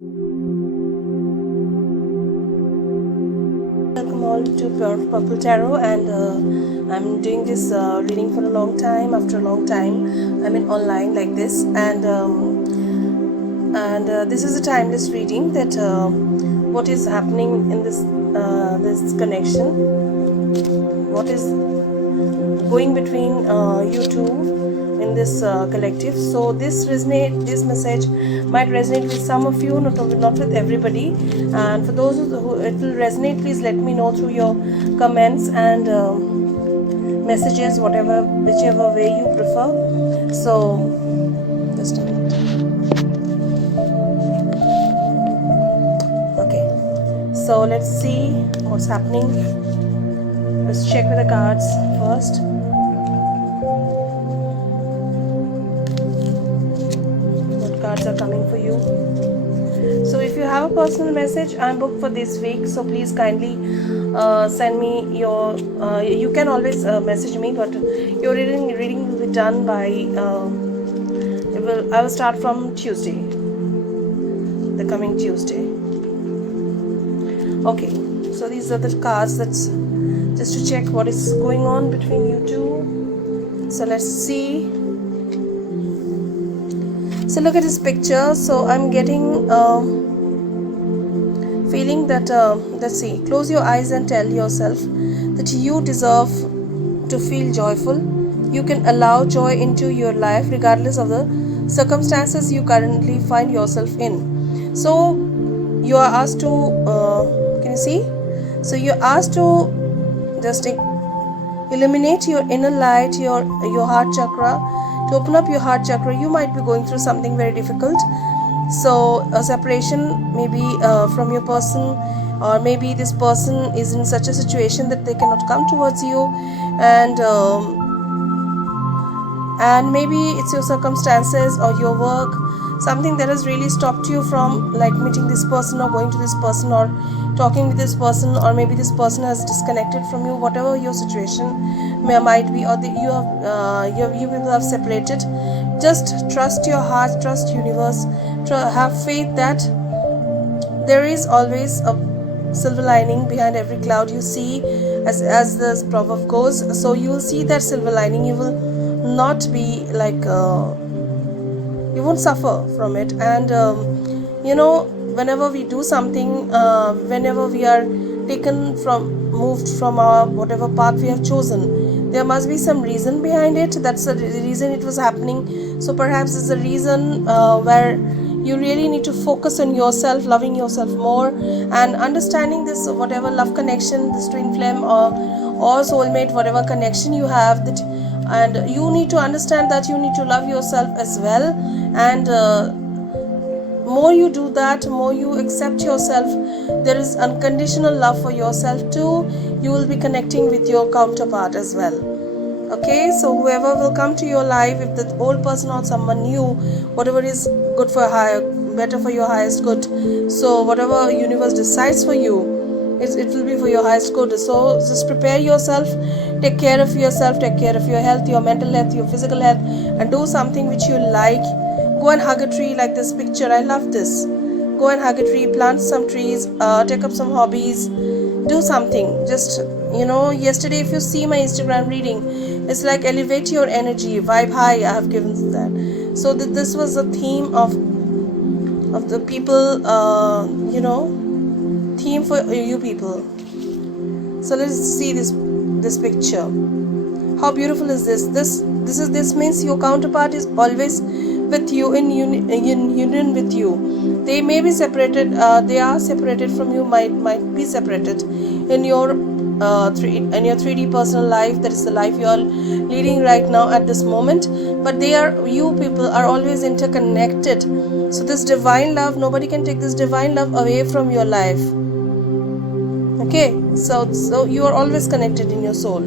Welcome all to Pure Purple Tarot, and I'm doing this reading for a long time. After a long time, I'm in online like this, and this is a timeless reading. That what is happening in this connection, what is going between you two in this collective. So this message might resonate with some of you, not with everybody. And for those who it will resonate, please let me know through your comments and messages, whichever way you prefer. So just a minute. Okay, so let's see what's happening. Let's check with the cards first. What cards are coming for you? So if you have a personal message, I'm booked for this week, so please kindly send me your you can always message me, but your reading will be done by I will start from Tuesday, the coming Tuesday. Okay, so these are the cards. That's just to check what is going on between you two. So let's see. So look at this picture. So I'm getting feeling that let's see, close your eyes and tell yourself that you deserve to feel joyful. You can allow joy into your life regardless of the circumstances you currently find yourself in. So you are asked to can you see? So you're asked to just illuminate your inner light, your heart chakra, to open up your heart chakra. You might be going through something very difficult. So a separation maybe from your person, or maybe this person is in such a situation that they cannot come towards you, and maybe it's your circumstances or your work, something that has really stopped you from like meeting this person or going to this person or talking with this person, or maybe this person has disconnected from you. Whatever your situation might be, or you will have separated, just trust your heart, trust universe, have faith that there is always a silver lining behind every cloud you see, as the proverb goes. So you will see that silver lining. You will not be like you won't suffer from it. And whenever we do something, whenever we are moved from our whatever path we have chosen, there must be some reason behind it. That's the reason it was happening. So perhaps it's a reason where you really need to focus on yourself, loving yourself more, and understanding this whatever love connection, this twin flame or soulmate, whatever connection you have, that, and you need to understand that you need to love yourself as well. And more you do that, more you accept yourself, there is unconditional love for yourself too. You will be connecting with your counterpart as well. Okay, so whoever will come to your life, if the old person or someone new, whatever is good for better for your highest good, so whatever universe decides for you, it will be for your highest good. So just prepare yourself, take care of yourself, take care of your health, your mental health, your physical health, and do something which you like. Go and hug a tree like this picture. I love this. Go and hug a tree, plant some trees, take up some hobbies, do something. Just yesterday, if you see my Instagram reading, it's like elevate your energy, vibe high. I have given that. So this was the theme of the people, theme for you people. So let's see this picture. How beautiful is this? This means your counterpart is always with you, in union with you. They may be separated. They are separated from you. Might be separated in your 3D personal life. That is the life you are leading right now at this moment. But you people are always interconnected. So this divine love, nobody can take this divine love away from your life. Okay, so you are always connected in your soul.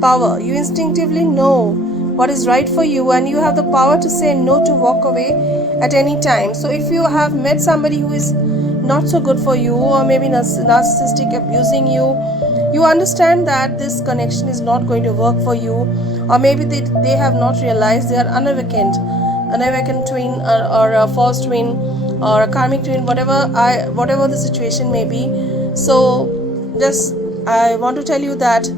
Power. You instinctively know what is right for you, and you have the power to say no, to walk away at any time. So if you have met somebody who is not so good for you, or maybe narcissistic, abusing you, you understand that this connection is not going to work for you, or maybe they have not realized they are unawakened twin or a false twin, or a karmic twin, whatever the situation may be. So just I want to tell you that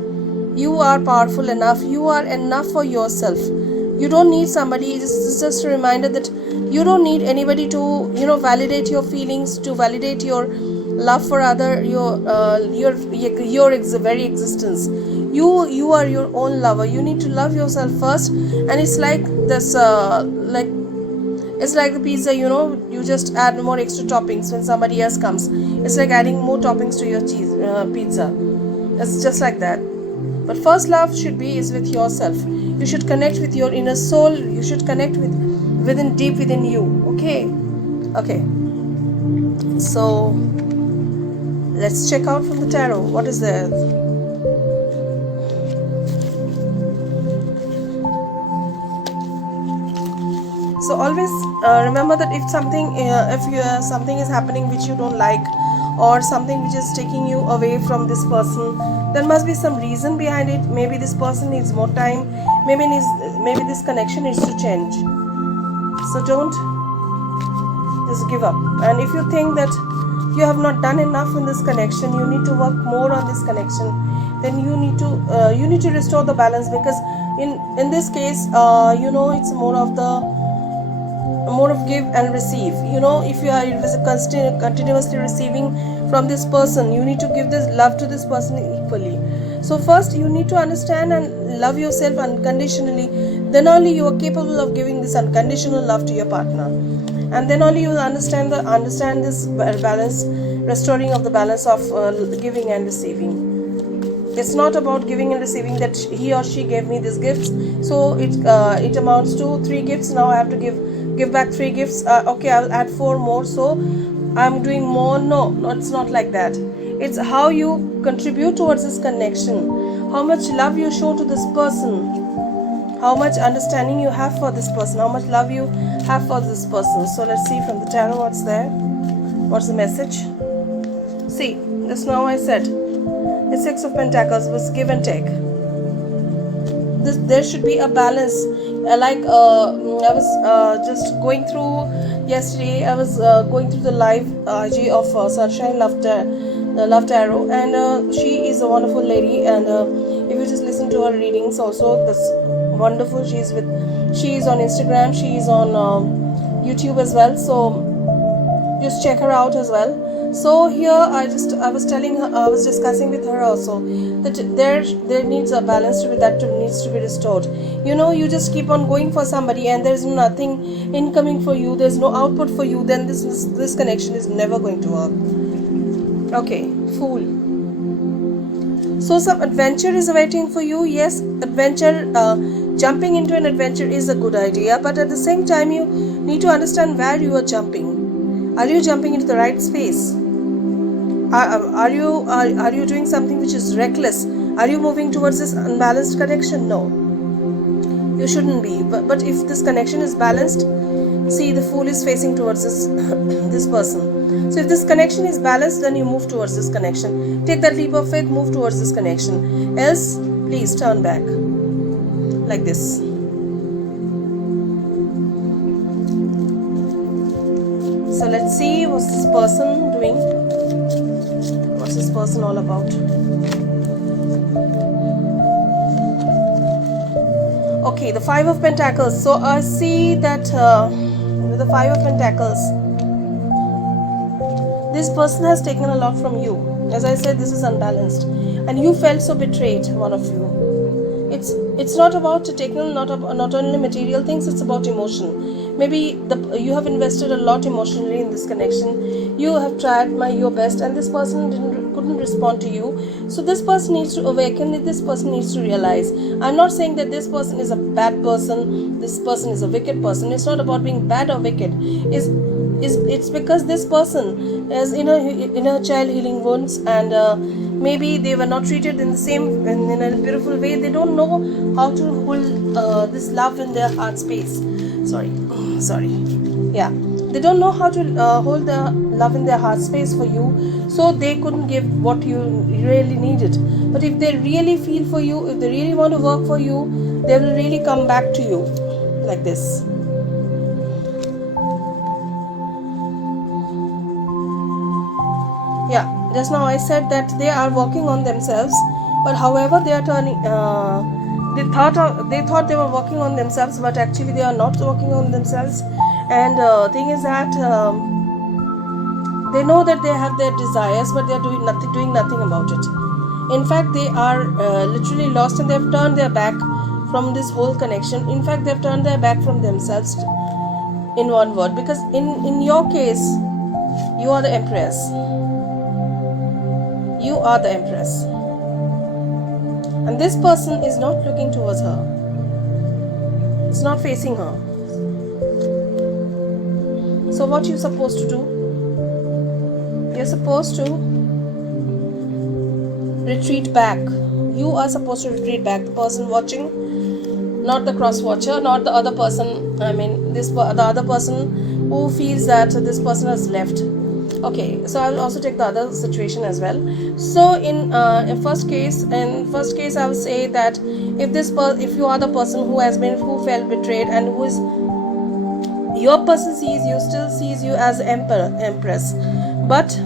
you are powerful enough, you are enough for yourself. You don't need somebody. It's just a reminder that you don't need anybody to validate your feelings, to validate your love for other, your very existence. You are your own lover. You need to love yourself first. And it's like this it's like the pizza, you just add more extra toppings when somebody else comes. It's like adding more toppings to your cheese pizza. It's just like that. But first love should be is with yourself. You should connect with your inner soul. You should connect with deep within you. Okay. So let's check out from the tarot. What is there? So always remember that if something is happening which you don't like, or something which is taking you away from this person, there must be some reason behind it. Maybe this person needs more time. Maybe this connection needs to change. So don't just give up. And if you think that you have not done enough in this connection, you need to work more on this connection, then you need to restore the balance. Because in this case, it's more of give and receive. If you are continuously receiving from this person, you need to give this love to this person equally. So first you need to understand and love yourself unconditionally. Then only you are capable of giving this unconditional love to your partner, and then only you will understand this balance, restoring of the balance of giving and receiving. It's not about giving and receiving, that he or she gave me these gifts, so it amounts to 3 gifts. Now I have to give back 3 gifts. Okay, I'll add 4 more, so I'm doing more. No, it's not like that. It's how you contribute towards this connection, how much love you show to this person, how much understanding you have for this person, how much love you have for this person. So let's see from the tarot what's there. What's the message? See, just now I said the 6 of Pentacles was give and take. There should be a balance. I was just going through yesterday. I was going through the live IG of Sunshine Love Tarot, and she is a wonderful lady. And if you just listen to her readings, also that's wonderful. She is on Instagram. She is on YouTube as well. So just check her out as well. So here I was telling her, I was discussing with her also that there needs a balance needs to be restored. You just keep on going for somebody and there's nothing incoming for you, there's no output for you, then this connection is never going to work. Okay, Fool. So some adventure is awaiting for you. Yes, adventure, jumping into an adventure is a good idea, but at the same time you need to understand where you are jumping. Are you jumping into the right space? Are you doing something which is reckless? Are you moving towards this unbalanced connection? No, you shouldn't be. But if this connection is balanced, see, the Fool is facing towards this person. So if this connection is balanced, then you move towards this connection. Take that leap of faith, move towards this connection. Else, please turn back like this. So let's see what's this person doing. What's this person all about? Okay, the 5 of Pentacles. So I see that with the 5 of Pentacles, this person has taken a lot from you. As I said, this is unbalanced, and you felt so betrayed, one of you. It's not about taking not only material things, it's about emotion. Maybe you have invested a lot emotionally in this connection. You have tried your best, and this person couldn't respond to you. So this person needs to awaken. This person needs to realize. I'm not saying that this person is a bad person. This person is a wicked person. It's not about being bad or wicked. It's because this person has inner child healing wounds, and maybe they were not treated in a beautiful way. They don't know how to hold this love in their heart space. Sorry. Yeah, they don't know how to hold the love in their heart space for you, so they couldn't give what you really needed. But if they really feel for you, if they really want to work for you, they will really come back to you like this. Yeah, just now I said that they are working on themselves, but however they are turning they thought they were working on themselves, but actually they are not working on themselves. And thing is that they know that they have their desires, but they are doing nothing about it. In fact, they are literally lost, and they have turned their back from this whole connection. In fact, they have turned their back from themselves, in one word, because in your case, you are the empress. You are the empress, and this person is not looking towards her. It's not facing her. So what you supposed to do? You're supposed to retreat back. You are supposed to retreat back. The person watching, not the cross watcher, not the other person. I mean, the other person who feels that this person has left. Okay, so I'll also take the other situation as well. So in first case, I will say that if you are the person who felt betrayed, and who is your person still sees you as empress, but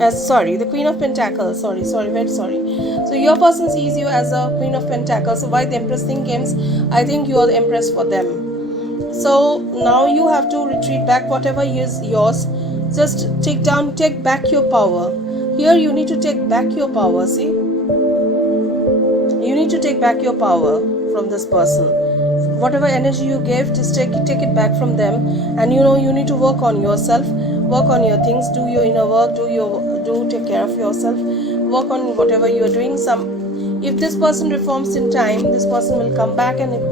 the Queen of Pentacles. Sorry, very sorry. So your person sees you as a Queen of Pentacles. So why the Empress thing comes? I think you are the Empress for them. So now you have to retreat back. Whatever is yours, just take back your power. Here you need to take back your power. See, you need to take back your power from this person. Whatever energy you gave, just take it back from them. And you need to work on yourself, work on your things, do your inner work, take care of yourself, work on whatever you are doing. If this person reforms in time, this person will come back, and if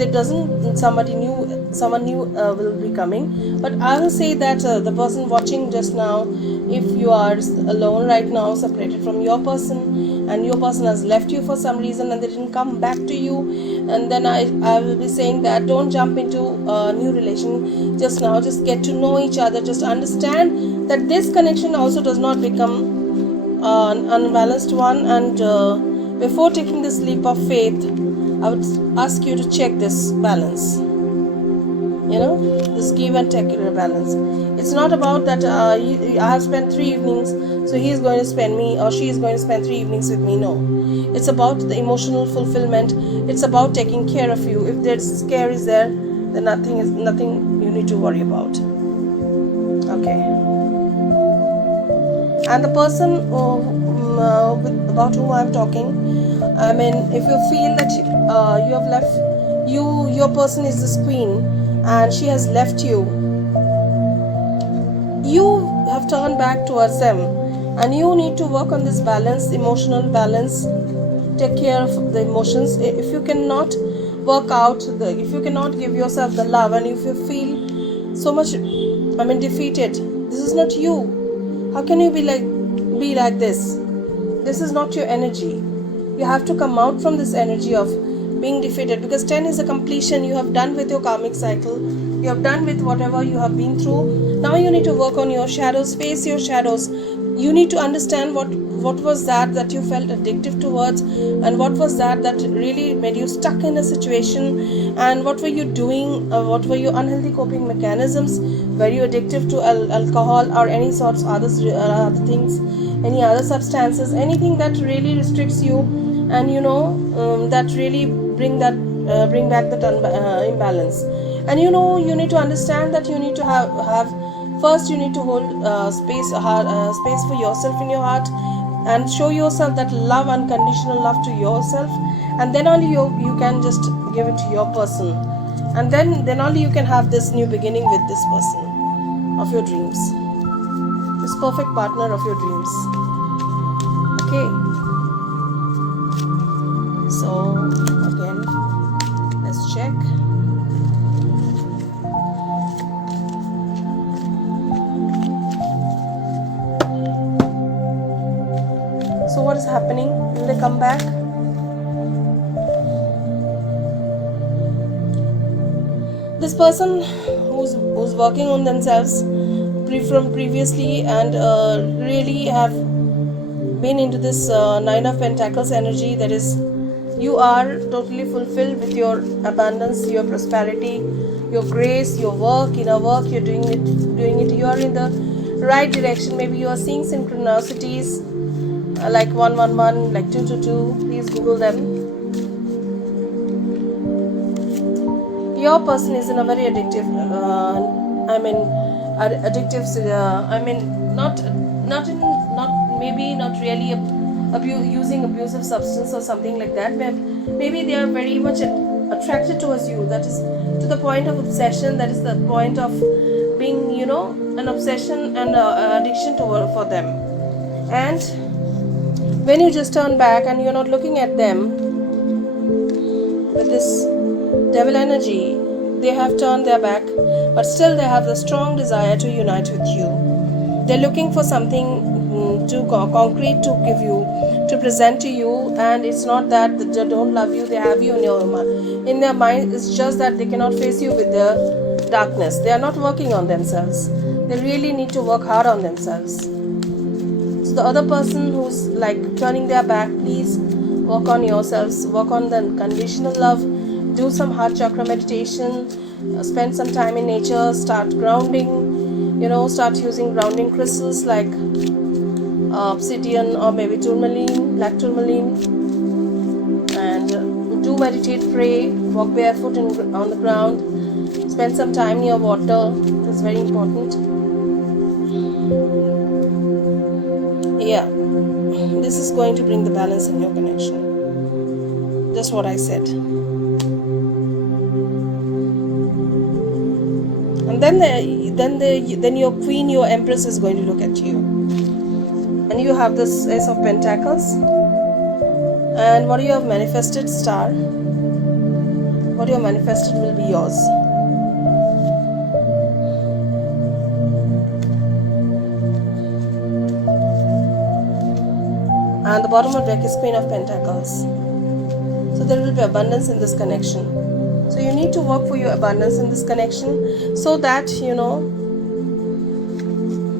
it doesn't, someone new will be coming. But I will say that the person watching just now, if you are alone right now, separated from your person, and your person has left you for some reason and they didn't come back to you, and then I will be saying that don't jump into a new relation just now. Just get to know each other. Just understand that this connection also does not become an unbalanced one, and before taking this leap of faith, I would ask you to check this balance. This give and take balance. It's not about that I have spent 3 evenings, so he is going to spend me, or she is going to spend 3 evenings with me. No, it's about the emotional fulfillment. It's about taking care of you. If there's care is there, then nothing you need to worry about. Okay. And the person about whom I'm talking, I mean, if you feel that you have left, your person is this queen, and she has left you, you have turned back towards them, and you need to work on this balance, emotional balance. Take care of the emotions. If you cannot work out if you cannot give yourself the love, and if you feel so much defeated, this is not you. How can you be like this? This is not your energy. You have to come out from this energy of being defeated, because 10 is a completion. You have done with your karmic cycle. You have done with whatever you have been through. Now you need to work on your shadows, face your shadows. You need to understand what was that you felt addictive towards, and what was that really made you stuck in a situation, and what were you doing, what were your unhealthy coping mechanisms. Were you addictive to alcohol or any sorts other things, any other substances, anything that really restricts you, and that really bring back that imbalance. And you need to understand that you need to have first, you need to hold space for yourself in your heart, and show yourself that love, unconditional love to yourself, and then only you can just give it to your person, and then only you can have this new beginning with this person of your dreams, this perfect partner of your dreams. Okay, so again, let's check. So what is happening? Will they come back? This person who's working on themselves from previously, and really have been into this 9 of Pentacles energy, that is, you are totally fulfilled with your abundance, your prosperity, your grace, your work, inner work, you're doing it, you are in the right direction. Maybe you are seeing synchronicities, like 111, like 222. Please Google them. Your person is in a very addictive, addictive, not maybe not really using abusive substance or something like that. Maybe they are very much attracted towards you, that is to the point of obsession, that is the point of being, an obsession and addiction for them. And when you just turn back and you're not looking at them with this devil energy, they have turned their back, but still they have the strong desire to unite with you. They're looking for something concrete to give you, to present to you, and it's not that they don't love you, they have you in their mind. It's just that they cannot face you with their darkness. They are not working on themselves. They really need to work hard on themselves. So the other person who's like turning their back, please work on yourselves, work on the unconditional love, do some heart chakra meditation, spend some time in nature, start grounding, start using grounding crystals like obsidian or maybe tourmaline, black tourmaline, and do meditate, pray, walk barefoot on the ground, spend some time near water. That's very important. Yeah, this is going to bring the balance in your connection. Just what I said. And then your queen, your empress is going to look at you. And you have this Ace of Pentacles. And what you have manifested, star. What you have manifested will be yours. And the bottom of the deck is Queen of Pentacles. So there will be abundance in this connection. So you need to work for your abundance in this connection, so that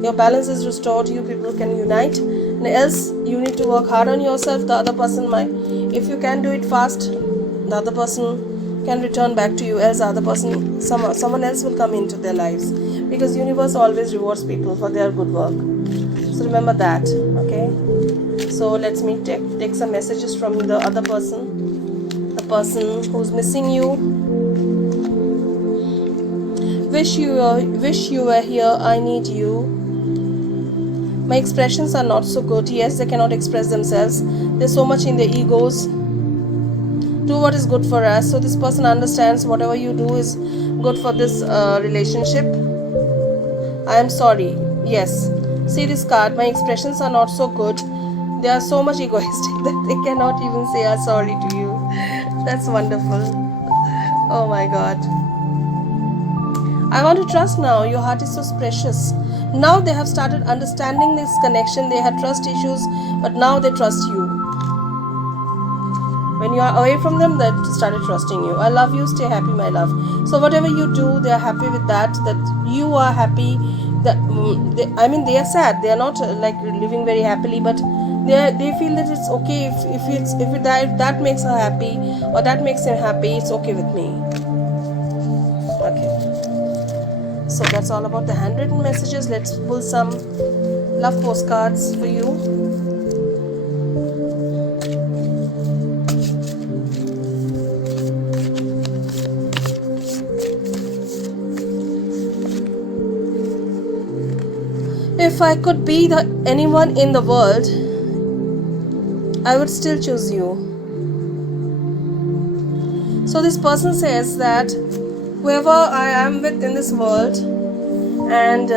your balance is restored, you people can unite. And else you need to work hard on yourself. The other person might, if you can do it fast, the other person can return back to you, else the other person, someone else will come into their lives, because universe always rewards people for their good work. So remember that. Okay, so let's take some messages from the other person, the person who's missing you. Wish you were here, I need you. My expressions are not so good. Yes, they cannot express themselves. They're so much in their egos. Do what is good for us. So this person understands whatever you do is good for this relationship. I am sorry. Yes. See this card. My expressions are not so good. They are so much egoistic that they cannot even say I'm sorry to you. That's wonderful. Oh my God. I want to trust now. Your heart is so precious. Now they have started understanding this connection. They had trust issues, but now they trust you. When you are away from them, they started trusting you. I love you. Stay happy, my love. So whatever you do, they are happy with that. That you are happy. That they are sad. They are not like living very happily, but they feel that it's okay if that makes her happy or that makes him happy. It's okay with me. Okay. So that's all about the handwritten messages. Let's pull some love postcards for you. If I could be anyone in the world, I would still choose you. So this person says that whoever I am with in this world, and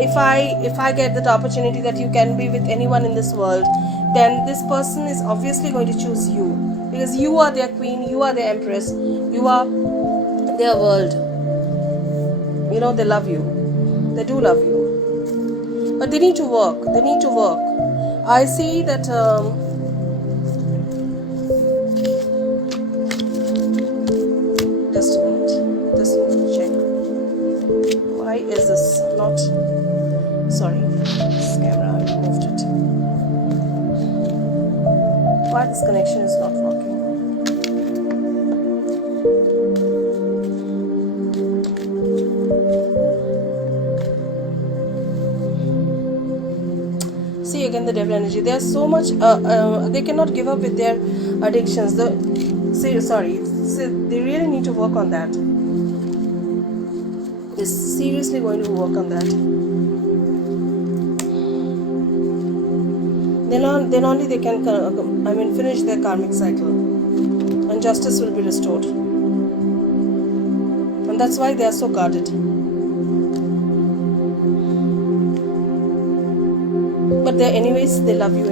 if I get that opportunity that you can be with anyone in this world, then this person is obviously going to choose you, because you are their queen, you are their empress, you are their world. They love you. They do love you, but they need to work. I see that just a minute. Just check. Why is this not? Sorry, this camera, I removed it. Why this connection is not working? the devil energy. They are so much they cannot give up with their addictions. They really need to work on that. They're seriously going to work on that. Then only they can finish their karmic cycle, and justice will be restored. And that's why they are so guarded. But anyways, they love you.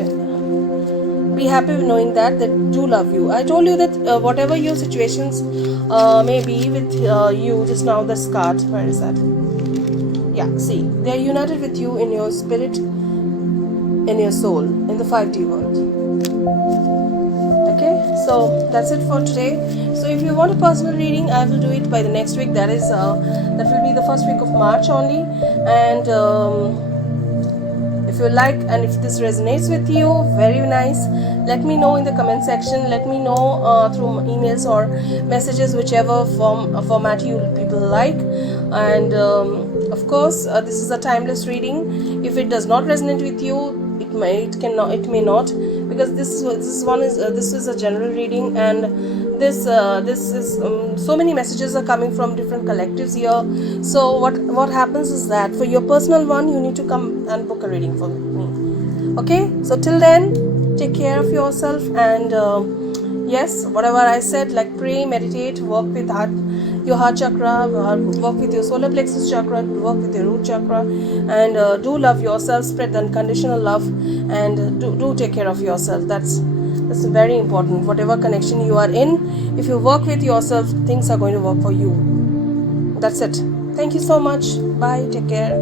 Be happy knowing that they do love you. I told you that whatever your situations may be with you just now, this card, where is that? Yeah, see, they are united with you in your spirit, in your soul, in the 5D world. Okay, so that's it for today. So if you want a personal reading, I will do it by the next week. That will be the first week of March only. And if you like and if this resonates with you, very nice, let me know in the comment section. Let me know through emails or messages, whichever format you people like. And of course, this is a timeless reading. If it does not resonate with you, it may not, because this is a general reading, and this is so many messages are coming from different collectives here. So what happens is that for your personal one, you need to come and book a reading for me. Okay, so till then, take care of yourself, and yes, whatever I said, like pray, meditate, work with your heart chakra, work with your solar plexus chakra, work with your root chakra, and do love yourself, spread the unconditional love, and do take care of yourself. That's very important. Whatever connection you are in, if you work with yourself, things are going to work for you. That's it. Thank you so much. Bye. Take care.